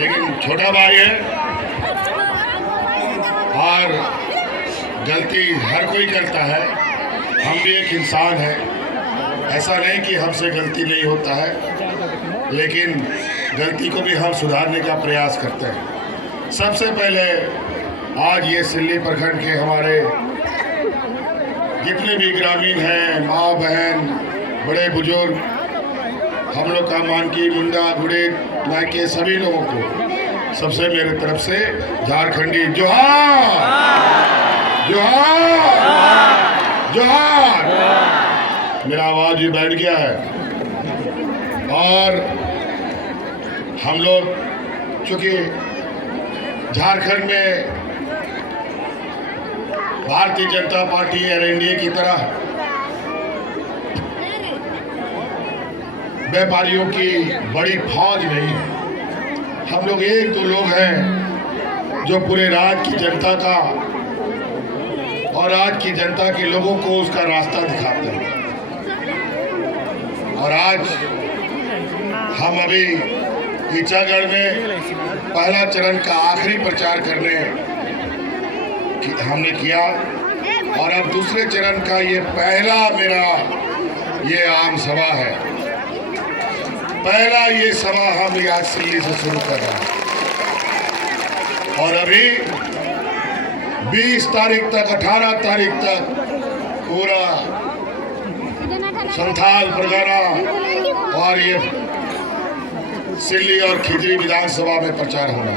लेकिन छोटा भाई है और गलती हर कोई करता है। हम भी एक इंसान है, ऐसा नहीं कि हमसे गलती नहीं होता है, लेकिन गलती को भी हम सुधारने का प्रयास करते हैं। सबसे पहले आज ये सिल्ली प्रखंड के हमारे जितने भी ग्रामीण हैं, माँ बहन, बड़े बुजुर्ग, हम लोग का मानकी, मुंडा, गुड़े, नायके, सभी लोगों को सबसे मेरे तरफ से झारखंडी जोहार, जोहार, जोहार। मेरा आवाज भी बैठ गया है। और हम लोग चूंकि झारखंड में भारतीय जनता पार्टी और एनडीए की तरह व्यापारियों की बड़ी फौज नहीं है। हम लोग एक दो लोग हैं जो पूरे राज्य की जनता का और राज्य की जनता के लोगों को उसका रास्ता दिखाते हैं। और आज हम अभी ईचागढ़ में पहला चरण का आखिरी प्रचार करने हमने किया और अब दूसरे चरण का ये पहला मेरा ये आम सभा है। पहला ये सभा हम आज सिल्ली से शुरू कर रहे हैं और अभी 20 तारीख तक 18 तारीख तक पूरा संथाल परगना और ये सिल्ली और खिजरी विधानसभा में प्रचार होना।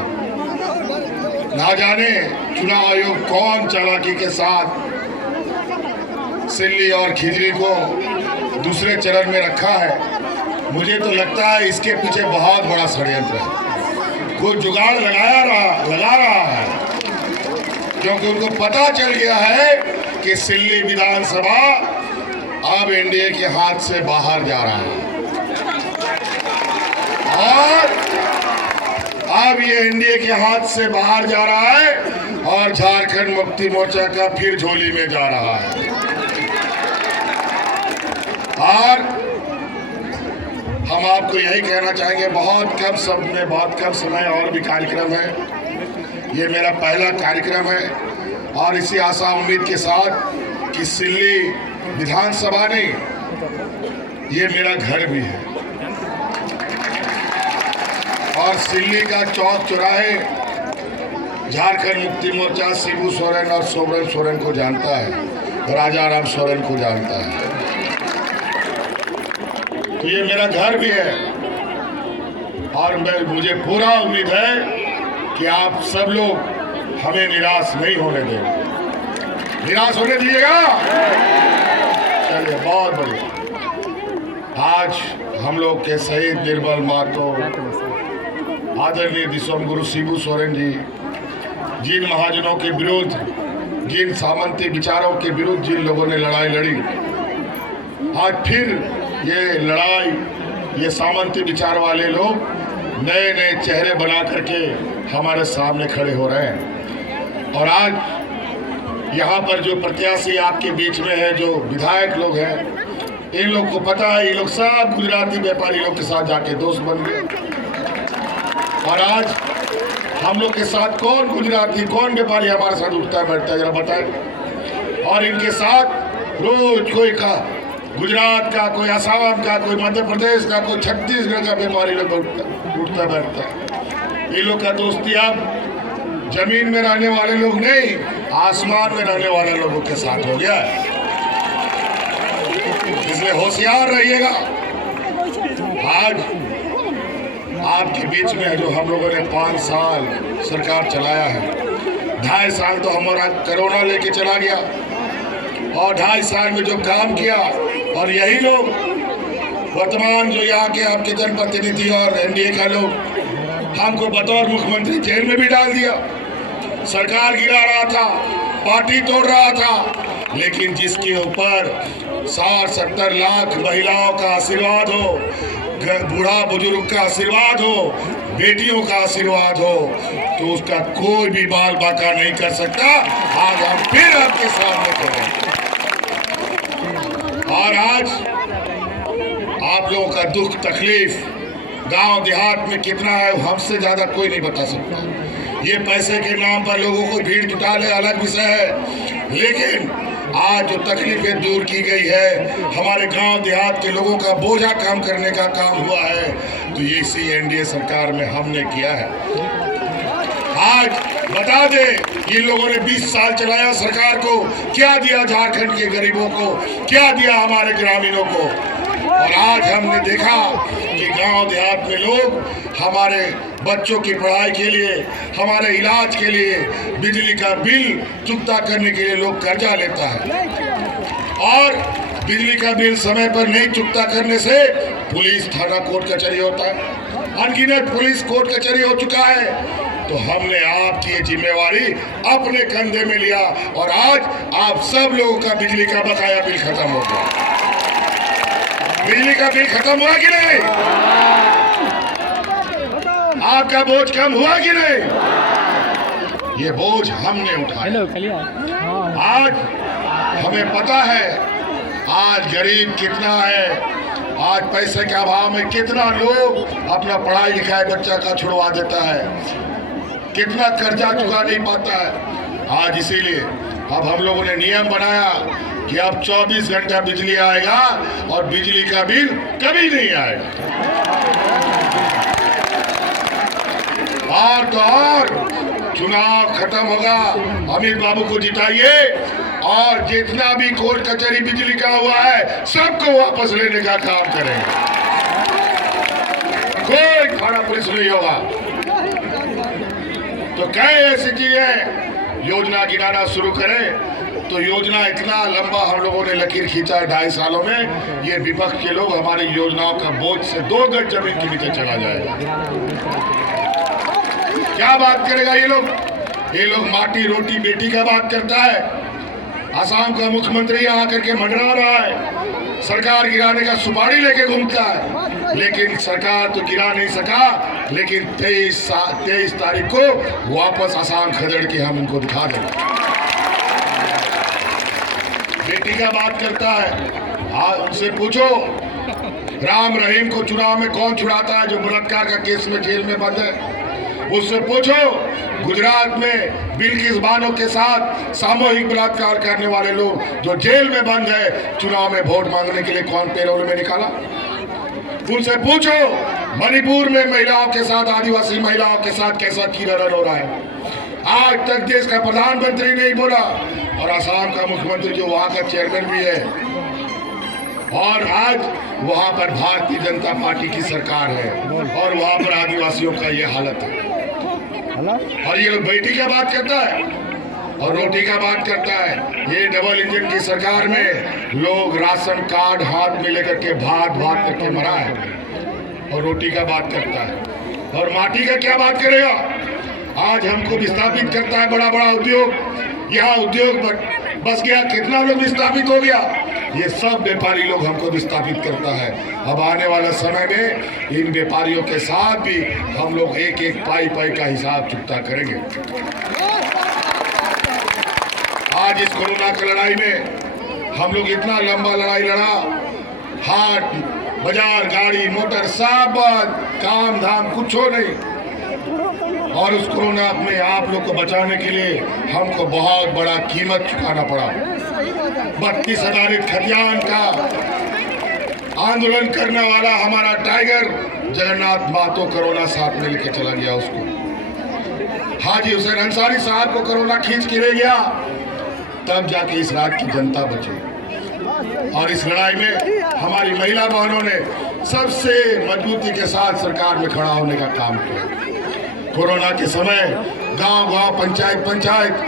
ना जाने चुनाव आयोग कौन चालाकी के साथ सिल्ली और खिजरी को दूसरे चरण में रखा है। मुझे तो लगता है इसके पीछे बहुत बड़ा षड्यंत्र है, कोई जुगाड़ लगा रहा है, क्योंकि उनको पता चल गया है कि सिल्ली विधानसभा अब एनडीए के हाथ से बाहर जा रहा है और अब ये एनडीए के हाथ से बाहर जा रहा है और झारखंड मुक्ति मोर्चा का फिर झोली में जा रहा है। और हम आपको यही कहना चाहेंगे, बहुत कम समय और भी कार्यक्रम है। ये मेरा पहला कार्यक्रम है और इसी आशा उम्मीद के साथ कि सिल्ली विधानसभा नहीं, ये मेरा घर भी है और सिल्ली का चौक चौराहे झारखंड मुक्ति मोर्चा शिबू सोरेन और सोबरन सोरेन को जानता है, राजा राम सोरेन को जानता है। तो ये मेरा घर भी है और मुझे पूरा उम्मीद है कि आप सब लोग हमें निराश नहीं होने देंगे। निराश होने दीजिएगा। चलिए, बहुत बढ़िया। आज हम लोग के शहीद निर्मल महतो, आदरणीय दिसोम गुरु शिबू सोरेन जी, जिन महाजनों के विरुद्ध, जिन सामंती विचारों के विरुद्ध जिन लोगों ने लड़ाई लड़ी, आज फिर ये लड़ाई, ये सामंती विचार वाले लोग नए नए चेहरे बना करके हमारे सामने खड़े हो रहे हैं। और आज यहाँ पर जो प्रत्याशी आपके बीच में है, जो विधायक लोग हैं, इन लोग को पता है, ये लोग सब गुजराती व्यापारी लोग के साथ जाके दोस्त बन गए। और आज हम लोग के साथ कौन गुजराती, कौन व्यापारी हमारे साथ उठता बैठता है, जरा बताएं। और इनके साथ रोज कोई का गुजरात का, कोई असम का, कोई मध्य प्रदेश का, कोई छत्तीसगढ़ का व्यापारी लोग उठता बैठता है। ये लोग का दोस्ती अब जमीन में रहने वाले लोग नहीं, आसमान में रहने वाले लोगों के साथ हो गया है। इसलिए होशियार रहिएगा। आज आपके बीच में जो हम लोगों ने 5 साल सरकार चलाया है, 2.5 साल तो हमारा कोरोना लेके चला गया और 2.5 साल में जो काम किया, और यही लोग वर्तमान जो यहाँ के आपके जनप्रतिनिधि और एनडीए का लोग हमको बतौर मुख्यमंत्री जेल में भी डाल दिया। सरकार गिरा रहा था, पार्टी तोड़ रहा था, लेकिन जिसके ऊपर 60-70 लाख महिलाओं का आशीर्वाद हो, बूढ़ा बुजुर्ग का आशीर्वाद हो, बेटियों का आशीर्वाद हो, तो उसका कोई भी बाल बाका नहीं कर सकता। आज हम फिर आपके सामने खड़े हैं और आज आप लोगों का दुख तकलीफ गांव देहात में कितना है हमसे ज्यादा कोई नहीं बता सकता। ये पैसे के नाम पर लोगों को भीड़ जुटा ले अलग विषय है, लेकिन आज जो तकलीफें दूर की गई है, हमारे गांव देहात के लोगों का बोझा कम करने का काम हुआ है, तो ये इसी एनडीए सरकार में हमने किया है। आज बता दे, इन लोगों ने 20 साल चलाया सरकार को, क्या दिया झारखंड के गरीबों को, क्या दिया हमारे ग्रामीणों को। और आज हमने देखा कि गांव देहात में लोग हमारे बच्चों की पढ़ाई के लिए, हमारे इलाज के लिए, बिजली का बिल चुकता करने के लिए लोग कर्जा लेता है, और बिजली का बिल समय पर नहीं चुकता करने से पुलिस थाना कोर्ट कचहरी होता है, अनगिनत पुलिस कोर्ट कचहरी हो चुका है। तो हमने आपकी ये जिम्मेवारी अपने कंधे में लिया और आज आप सब लोगों का बिजली का बकाया बिल खत्म हो गया। बिजली का बिल खत्म हुआ कि नहीं? आपका बोझ कम हुआ कि नहीं? ये बोझ हमने उठाया। आज हमें पता है आज गरीब कितना है, आज पैसे के अभाव में कितना लोग अपना पढ़ाई लिखाई बच्चा का छुड़वा देता है, कितना कर्जा चुका नहीं पाता है। आज इसीलिए अब हम लोगों ने नियम बनाया कि अब 24 घंटा बिजली आएगा और बिजली का बिल कभी नहीं आएगा। और तो और चुनाव खत्म होगा, अमित बाबू को जिताइए और जितना भी कोर्ट कचहरी बिजली का हुआ है सबको वापस लेने का काम करेंगे। कोई थाना पुलिस नहीं होगा। तो कई ऐसी चीजें योजना गिनाना शुरू करें तो योजना इतना लंबा हम लोगों ने लकीर खींचा है 2.5 सालों में, ये विपक्ष के लोग हमारी योजनाओं का बोझ से 2 गज जमीन के नीचे चला जाएगा। क्या बात करेगा ये लोग? ये लोग माटी रोटी बेटी का बात करता है। असम का मुख्यमंत्री यहाँ आकर के मंडरा रहा है, सरकार गिराने का सुपारी लेके घूमता है, लेकिन सरकार तो गिरा नहीं सका। लेकिन 23 तारीख को वापस असम खदेड़ के हम उनको दिखा देंगे। बेटी का बात करता है, आज उनसे पूछो राम रहीम को चुनाव में कौन छुड़ाता है जो बलात्कार का केस में जेल में बंद है। उससे पूछो गुजरात में बिल्किस बानो के साथ सामूहिक बलात्कार करने वाले लोग जो जेल में बंद है, चुनाव में वोट मांगने के लिए कौन पेरोल में निकाला। उनसे पूछो मणिपुर में महिलाओं के साथ, आदिवासी महिलाओं के साथ कैसा कीड़ारण हो रहा है। आज तक देश का प्रधानमंत्री नहीं बोला और असम का मुख्यमंत्री जो वहां का चेयरमैन भी है, और आज वहां पर भारतीय जनता पार्टी की सरकार है और वहां पर आदिवासियों का ये हालत है। और ये लोग बेटी का बात करता है और रोटी का बात करता है। ये डबल इंजन की सरकार में लोग राशन कार्ड हाथ में लेकर के भात करके मरा है और रोटी का बात करता है। और माटी का क्या बात करेगा? आज हमको विस्थापित करता है बड़ा बड़ा उद्योग, यहाँ उद्योग बस गया, कितना लोग विस्थापित हो गया। ये सब व्यापारी लोग हमको विस्थापित करता है। अब आने वाला समय में इन व्यापारियों के साथ भी हम लोग एक एक पाई का हिसाब चुकता करेंगे। आज इस कोरोना की लड़ाई में हम लोग इतना लंबा लड़ाई लड़ा, हाट बाजार गाड़ी मोटर सब काम धाम कुछ हो नहीं, और उस कोरोना अपने आप लोग को बचाने के लिए हमको बहुत बड़ा कीमत चुकाना पड़ा। 32 आधारित खतियान का आंदोलन करने वाला हमारा टाइगर जगन्नाथ महतो कोरोना साथ में लेके चला गया। उसको हाजी हुसैन अंसारी साहब को कोरोना खींच के ले गया, तब जाके इस रात की जनता बची। और इस लड़ाई में हमारी महिला बहनों ने सबसे मजबूती के साथ सरकार में खड़ा होने का काम किया। कोरोना के समय गांव-गांव, पंचायत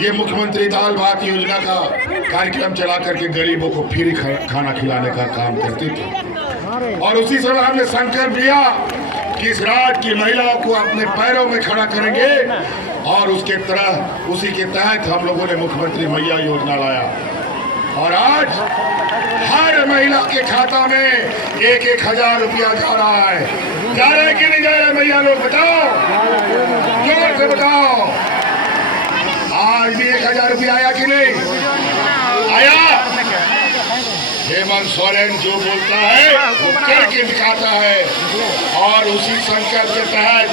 ये मुख्यमंत्री दाल भात योजना का कार्यक्रम चला करके गरीबों को फ्री खाना खिलाने का काम करती थी। और उसी समय हमने संकल्प लिया कि इस राज्य की महिलाओं को अपने पैरों में खड़ा करेंगे, और उसी के तहत हम लोगों ने मुख्यमंत्री मैया योजना लाया। और आज हर महिला के खाता में 1,000 रुपया जा रहा है। जा रहा है कि नहीं जा रहा है? मैया लोग बताओ, जोर से बताओ। आज भी 1,000 रुपया आया कि नहीं आया? हे हेमंत सोरेन जो बोलता है वो करके दिखाता है। और उसी संकल्प के तहत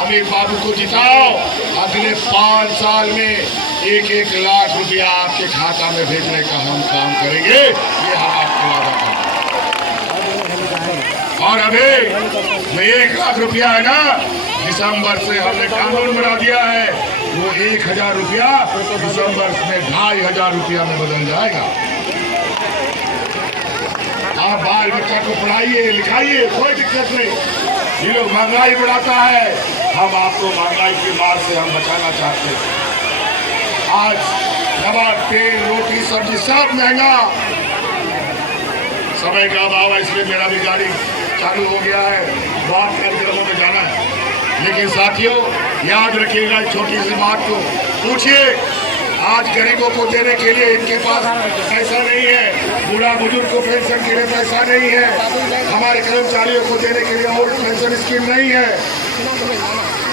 अमित बाबू को जिताओ। अगले 5 साल में 1-1 लाख रुपया आपके खाता में भेजने का हम काम करेंगे, ये हम आपको वादा करते हैं। और अभी जो 1 लाख रुपया है ना, दिसंबर से हमने कानून बना दिया है, वो 1000 रुपया दिसंबर में 2500 रुपया में बदल जाएगा। आप बाल बच्चा को पढ़ाइए लिखाइए, कोई दिक्कत नहीं। ये लोग महंगाई बढ़ाता है, हम आपको महंगाई की मार से हम बचाना चाहते हैं। आज नमक, तेल, रोटी, सब्जी सब महंगा। समय का अभाव है, इसलिए मेरा भी गाड़ी चालू हो गया है, बहुत कार्यक्रमों में जाना है। लेकिन साथियों याद रखिएगा छोटी सी बात को, पूछिए आज गरीबों को देने के लिए इनके पास पैसा नहीं है, बूढ़ा बुजुर्ग को पेंशन के लिए पैसा नहीं है, हमारे कर्मचारियों को देने के लिए ओल्ड पेंशन स्कीम नहीं है,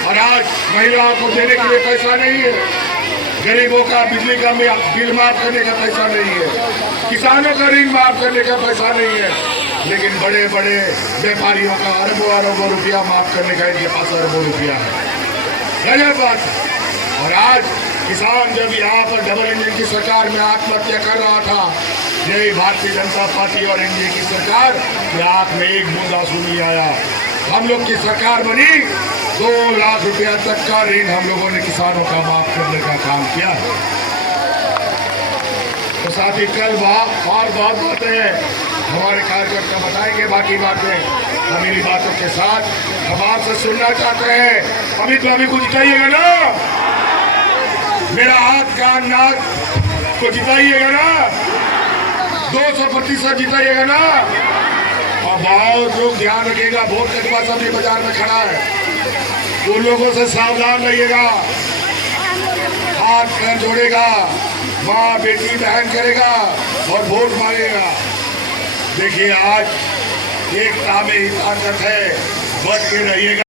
और आज महिलाओं को देने के लिए पैसा नहीं है, गरीबों का बिजली का बिल माफ करने का पैसा नहीं है, किसानों का ऋण माफ करने का पैसा नहीं है, लेकिन बड़े बड़े व्यापारियों का अरबों रुपया माफ करने का इनके पास अरबों रुपया है। गजब बात है। और आज किसान जब यहाँ पर डबल इंजन की सरकार में आत्महत्या कर रहा था, यही भारतीय जनता पार्टी और एनडीए की सरकार के आंख में एक बूंद आंसू नहीं आया। हम लोग की सरकार बनी, 2 लाख रुपया तक का ऋण हम लोगों ने किसानों का माफ करने का काम किया है। तो साथ ही कल और बहुत बातें हैं, हमारे कार्यकर्ता बताएंगे बाकी बातें। हम मेरी बातों के साथ हम आपसे सुनना चाहते हैं, अभी तो अभी कुछ जिताइएगा ना, मेरा हाथ कान नाक को जिताइएगा ना, 200% जिताइएगा ना। और बहुत लोग ध्यान रखिएगा, वोट कटवा सब्जी बाजार में खड़ा है, उन लोगों से सावधान रहिएगा। हाथ पैर जोड़ेगा, माँ बेटी बहन करेगा और वोट मांगेगा। देखिए आज एकता में ही ताकत है, बच के रहिएगा।